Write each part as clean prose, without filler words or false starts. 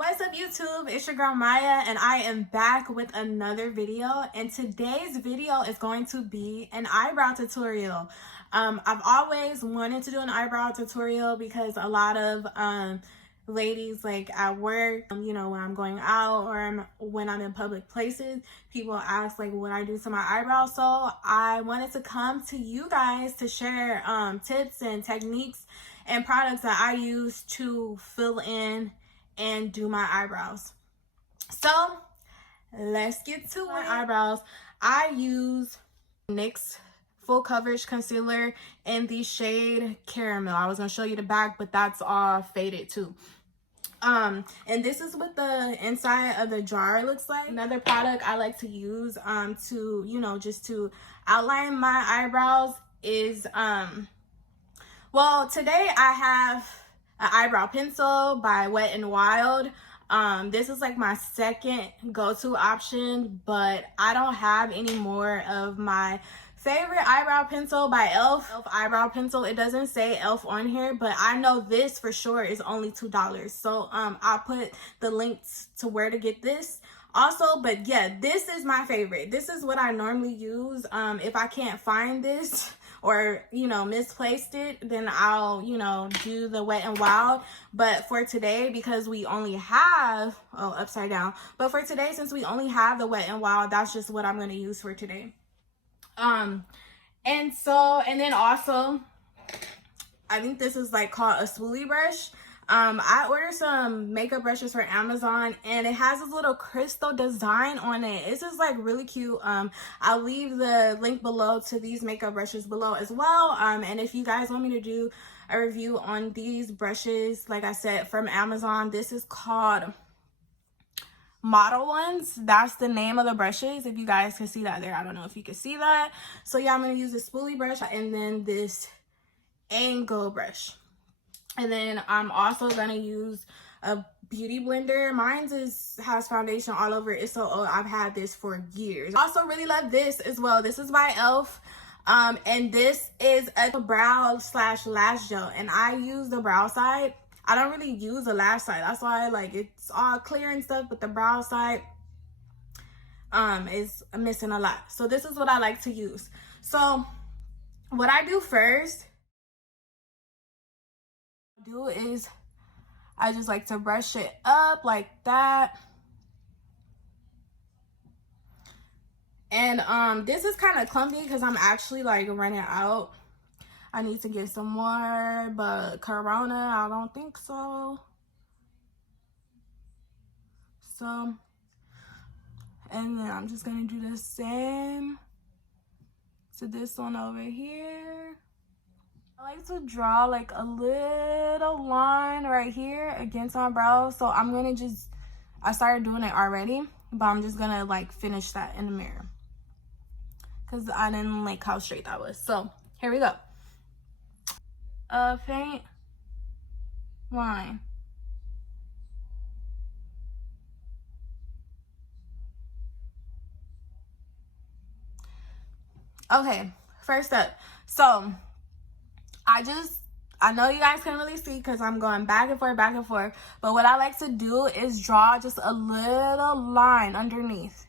What's up YouTube? It's your girl Maya and I am back with another video, and today's video is going to be an eyebrow tutorial. I've always wanted to do an eyebrow tutorial because a lot of ladies, like at work, you know, when I'm going out or when I'm in public places, people ask like what I do to my eyebrows. So I wanted to come to you guys to share tips and techniques and products that I use to fill in and do my eyebrows. So let's get to my eyebrows. I use NYX full coverage concealer in the shade Caramel. I was gonna show you the back, but that's all faded too. And this is what the inside of the jar looks like. Another product I like to use to, you know, just to outline my eyebrows is well, today I have an eyebrow pencil by Wet n Wild. This is like my second go-to option, but I don't have any more of my favorite eyebrow pencil by E.L.F. eyebrow pencil. It doesn't say E.L.F. on here, but I know this for sure is only $2. So I'll put the links to where to get this also. But yeah, this is my favorite. This is what I normally use. If I can't find this or, you know, misplaced it, then I'll, you know, do the Wet n Wild. But for today, because we only have, oh, upside down. But for today, since we only have the Wet n Wild, that's just what I'm going to use for today. And then also, I think this is like called a spoolie brush. I ordered some makeup brushes for Amazon, and it has this little crystal design on it. It's just like really cute. I'll leave the link below to these makeup brushes below as well. And if you guys want me to do a review on these brushes, like I said, from Amazon, this is called Model Ones. That's the name of the brushes, if you guys can see that there. I don't know if you can see that. So yeah, I'm going to use this spoolie brush and then this angle brush. And then I'm also gonna use a beauty blender. Mine has foundation all over it. It's so old. I've had this for years. I also really love this as well. This is by E.L.F. And this is a brow / lash gel. And I use the brow side. I don't really use the lash side. That's why like it's all clear and stuff, but the brow side is missing a lot. So this is what I like to use. So what I do first is I just like to brush it up like that. And this is kind of clumpy because I'm actually like running out. I need to get some more, but Corona, I don't think so. So, and then I'm just gonna do the same to this one over here. I like to draw like a little line right here against my brow. So I'm gonna I started doing it already, but I'm just gonna like finish that in the mirror because I didn't like how straight that was. So here we go. A faint line. Okay, first up. So I know you guys can't really see because I'm going back and forth, but what I like to do is draw just a little line underneath,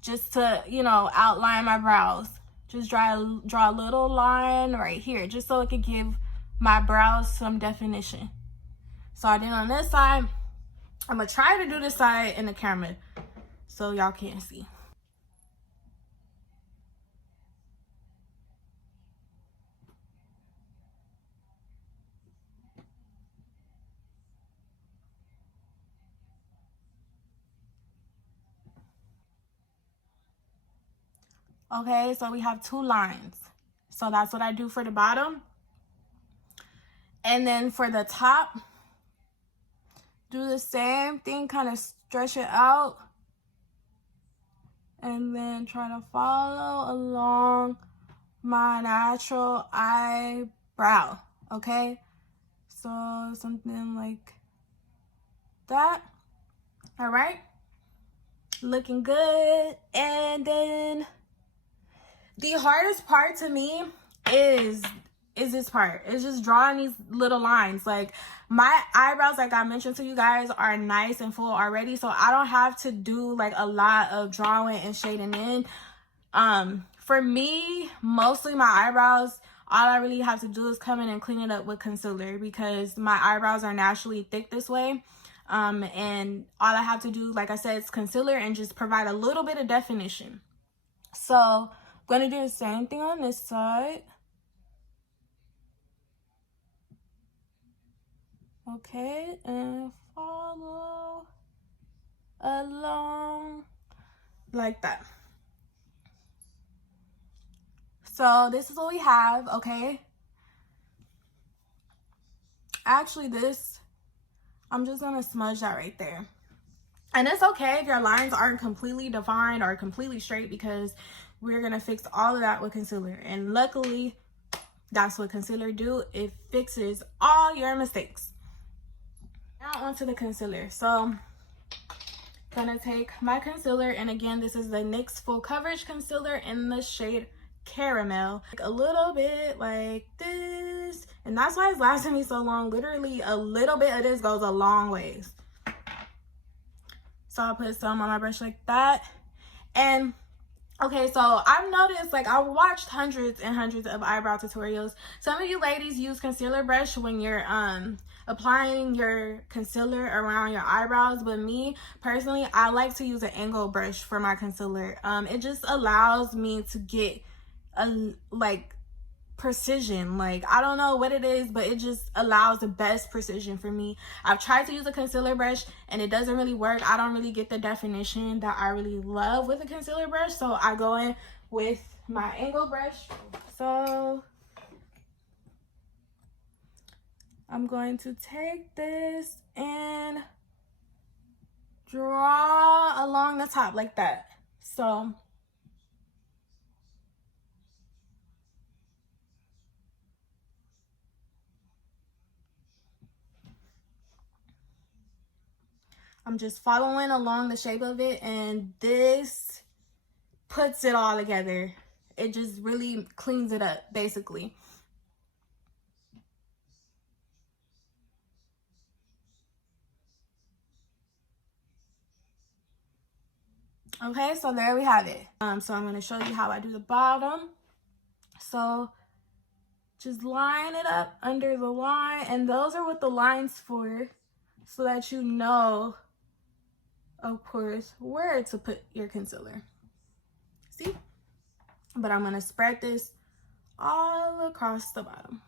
just to, you know, outline my brows. Just draw a little line right here, just so it could give my brows some definition. So I did on this side. I'm gonna try to do this side in the camera so y'all can't see. Okay, so we have 2 lines. So that's what I do for the bottom. And then for the top, do the same thing, kind of stretch it out. And then try to follow along my natural eyebrow, okay? So something like that. All right, looking good. And then the hardest part to me is is this part. It's just drawing these little lines. Like, my eyebrows, like I mentioned to you guys, are nice and full already, so I don't have to do like a lot of drawing and shading in. For me, mostly my eyebrows, all I really have to do is come in and clean it up with concealer, because my eyebrows are naturally thick this way. And all I have to do, like I said, is concealer and just provide a little bit of definition. So I'm going to do the same thing on this side. Okay, and follow along like that. So this is what we have, okay? Actually, this, I'm just gonna smudge that right there. And it's okay if your lines aren't completely defined or completely straight, because we're gonna fix all of that with concealer. And luckily, that's what concealer do. It fixes all your mistakes. Now onto the concealer. So gonna take my concealer, and again, this is the NYX Full Coverage Concealer in the shade Caramel. Like a little bit like this, and that's why it's lasting me so long. Literally a little bit of this goes a long ways. So I'll put some on my brush like that. And okay, so I've noticed, like, I watched hundreds and hundreds of eyebrow tutorials. Some of you ladies use concealer brush when you're applying your concealer around your eyebrows, but me personally, I like to use an angle brush for my concealer. It just allows me to get a like precision. Like, I don't know what it is, but it just allows the best precision for me. I've tried to use a concealer brush and it doesn't really work. I don't really get the definition that I really love with a concealer brush, so I go in with my angle brush. So I'm going to take this and draw along the top like that. So I'm just following along the shape of it, and this puts it all together. It just really cleans it up, basically. Okay, so there we have it. So I'm going to show you how I do the bottom. So just line it up under the line, and those are what the line's for, so that you know, of course, where to put your concealer. See? But I'm going to spread this all across the bottom.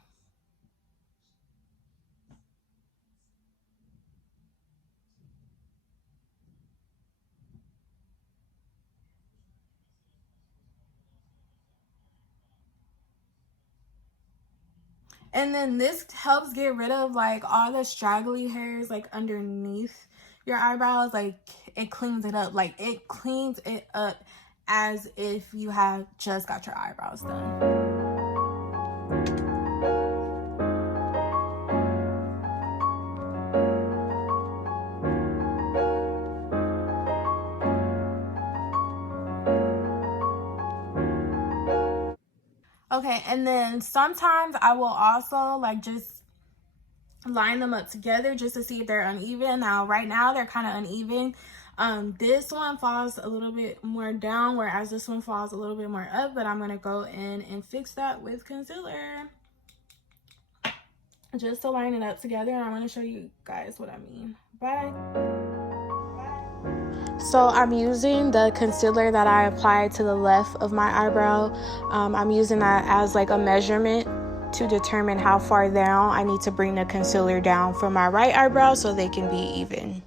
And then this helps get rid of like all the straggly hairs like underneath your eyebrows. Like, it cleans it up. Like, it cleans it up as if you have just got your eyebrows done. Okay, and then sometimes I will also like just line them up together just to see if they're uneven. Now, right now they're kind of uneven. This one falls a little bit more down, whereas this one falls a little bit more up, but I'm going to go in and fix that with concealer just to line it up together, and I'm going to show you guys what I mean. Bye. So I'm using the concealer that I applied to the left of my eyebrow. I'm using that as like a measurement to determine how far down I need to bring the concealer down for my right eyebrow so they can be even.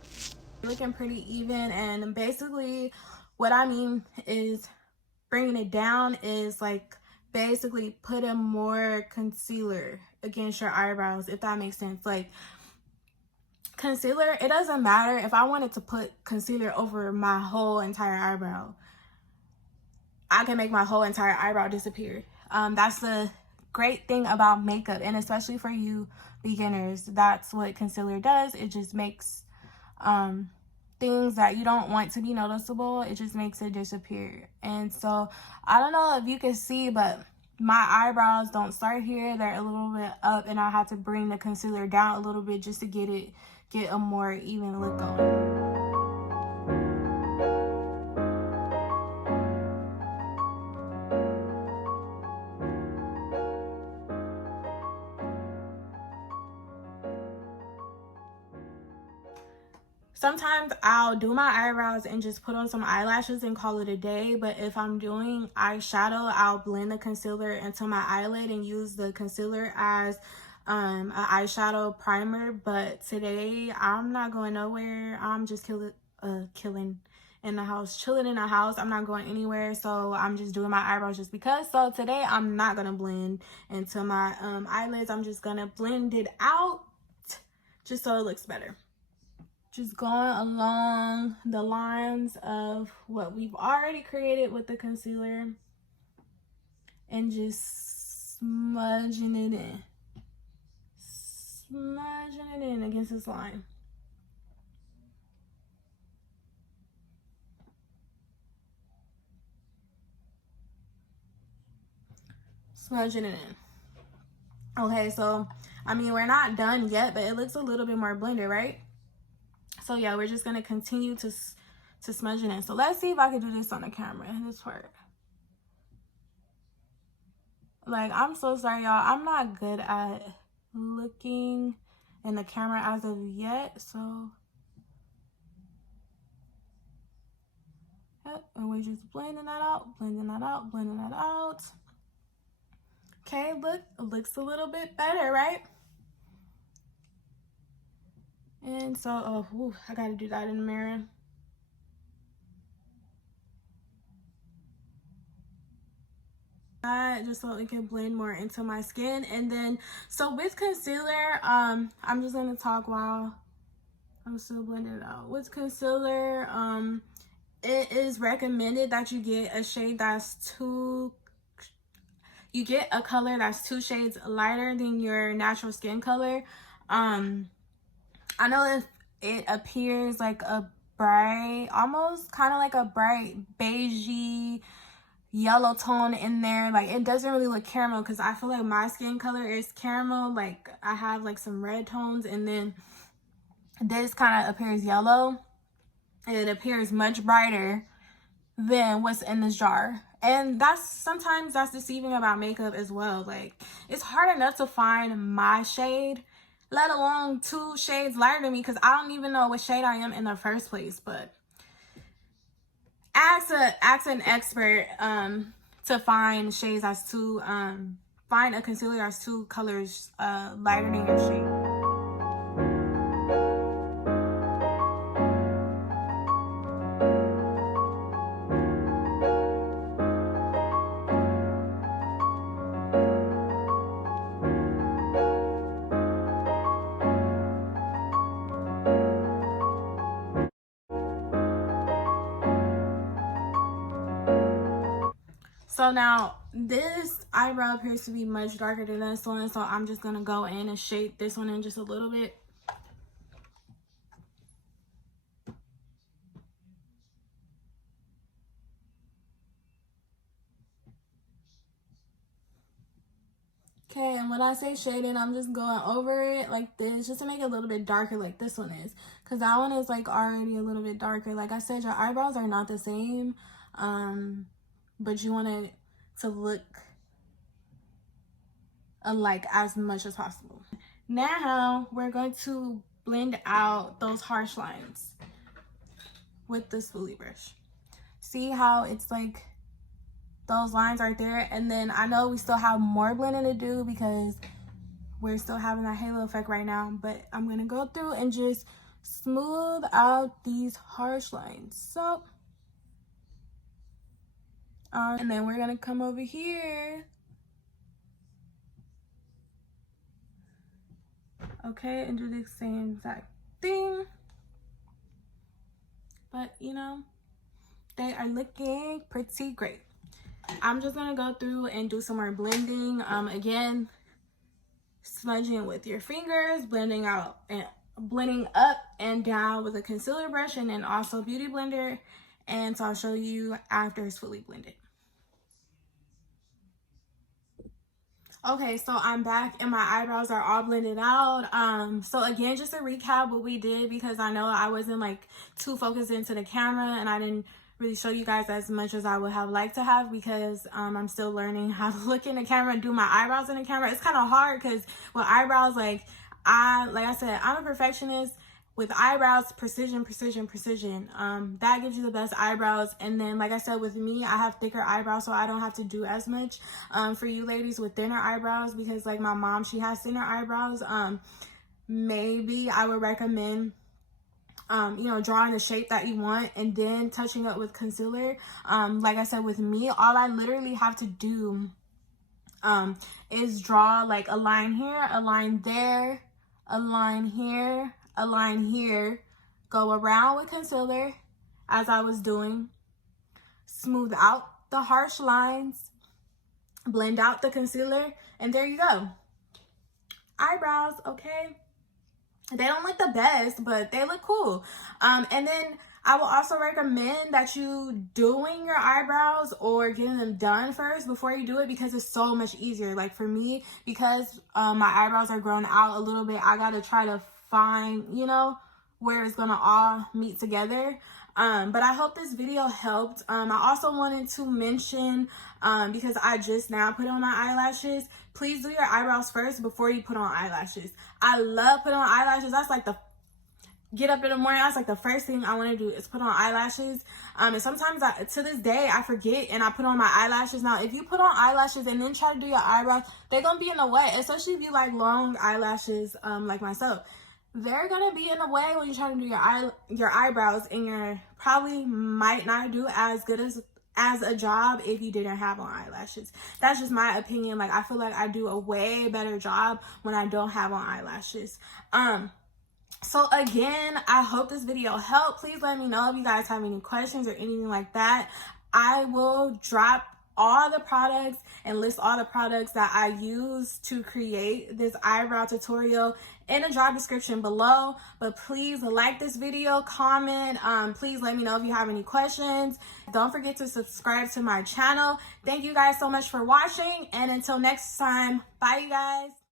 Looking pretty even, and basically what I mean is bringing it down is like basically putting more concealer against your eyebrows, if that makes sense. Like, concealer, it doesn't matter if I wanted to put concealer over my whole entire eyebrow. I can make my whole entire eyebrow disappear. That's the great thing about makeup, and especially for you beginners, that's what concealer does. It just makes things that you don't want to be noticeable, it just makes it disappear. And so I don't know if you can see, but my eyebrows don't start here, they're a little bit up, and I had to bring the concealer down a little bit just to get a more even look going. Sometimes I'll do my eyebrows and just put on some eyelashes and call it a day. But if I'm doing eyeshadow, I'll blend the concealer into my eyelid and use the concealer as an eyeshadow primer. But today I'm not going nowhere. I'm just chilling in the house, chilling in the house. I'm not going anywhere, so I'm just doing my eyebrows just because. So today I'm not gonna blend into my eyelids. I'm just gonna blend it out just so it looks better. Just going along the lines of what we've already created with the concealer and just smudging it in. Smudging it in against this line. Smudging it in. Okay, so, I mean, we're not done yet, but it looks a little bit more blended, right? So yeah, we're just gonna continue to smudge it in. So let's see if I can do this on the camera, this part. Like, I'm so sorry, y'all. I'm not good at looking in the camera as of yet, so. Yep, and we're just blending that out, blending that out, blending that out. Okay, look, it looks a little bit better, right? And so, I gotta do that in the mirror. Just so it can blend more into my skin. And then, so with concealer, I'm just gonna talk while I'm still blending it out. With concealer, it is recommended that you get a shade that's you get a color that's 2 shades lighter than your natural skin color. I know if it appears like a bright, almost kind of like a bright beigey yellow tone in there, like it doesn't really look caramel, because I feel like my skin color is caramel. Like I have like some red tones, and then this kind of appears yellow. It appears much brighter than what's in this jar, and sometimes that's deceiving about makeup as well. Like it's hard enough to find my shade, let alone 2 shades lighter than me, because I don't even know what shade I am in the first place. But ask an expert to find shades that's find a concealer that's 2 colors lighter than your shade. So now this eyebrow appears to be much darker than this one, so I'm just gonna go in and shape this one in just a little bit. Okay, and when I say shading, I'm just going over it like this, just to make it a little bit darker like this one is. Because that one is like already a little bit darker. Like I said, your eyebrows are not the same, but you want it to look alike as much as possible. Now, we're going to blend out those harsh lines with the spoolie brush. See how it's like those lines right there? And then I know we still have more blending to do because we're still having that halo effect right now, but I'm gonna go through and just smooth out these harsh lines. So and then we're gonna come over here, okay, and do the same exact thing. But you know, they are looking pretty great. I'm just gonna go through and do some more blending. Again, smudging with your fingers, blending out and blending up and down with a concealer brush, and then also beauty blender. And so I'll show you after it's fully blended. Okay, so I'm back and my eyebrows are all blended out. So again, just to recap what we did, because I know I wasn't like too focused into the camera and I didn't really show you guys as much as I would have liked to have, because I'm still learning how to look in the camera and do my eyebrows in the camera. It's kind of hard because with eyebrows, like I said, I'm a perfectionist. With eyebrows, precision, precision, precision. That gives you the best eyebrows. And then, like I said, with me, I have thicker eyebrows, so I don't have to do as much. For you ladies with thinner eyebrows, because like my mom, she has thinner eyebrows. Maybe I would recommend drawing the shape that you want and then touching up with concealer. Like I said, with me, all I literally have to do is draw like a line here, a line there, a line here, a line here, go around with concealer as I was doing, smooth out the harsh lines, blend out the concealer, and there you go. Eyebrows, okay? They don't look the best, but they look cool. And then I will also recommend that you doing your eyebrows or getting them done first before you do it, because it's so much easier. Like for me, because my eyebrows are grown out a little bit, I gotta try to find, where it's gonna all meet together. But I hope this video helped. I also wanted to mention, because I just now put on my eyelashes, please do your eyebrows first before you put on eyelashes. I love putting on eyelashes. That's like get up in the morning, that's like the first thing I want to do is put on eyelashes. And sometimes to this day I forget and I put on my eyelashes. Now if you put on eyelashes and then try to do your eyebrows, they're gonna be in the way, especially if you like long eyelashes, like myself. They're gonna be in the way when you try to do your eyebrows, and you probably might not do as good as a job if you didn't have on eyelashes. That's just my opinion. Like I feel like I do a way better job when I don't have on eyelashes. So again, I hope this video helped. Please let me know if you guys have any questions or anything like that. I will drop all the products and list all the products that I use to create this eyebrow tutorial in the drop description below. But please like this video, comment, please let me know if you have any questions. Don't forget to subscribe to my channel. Thank you guys so much for watching, and until next time, bye you guys.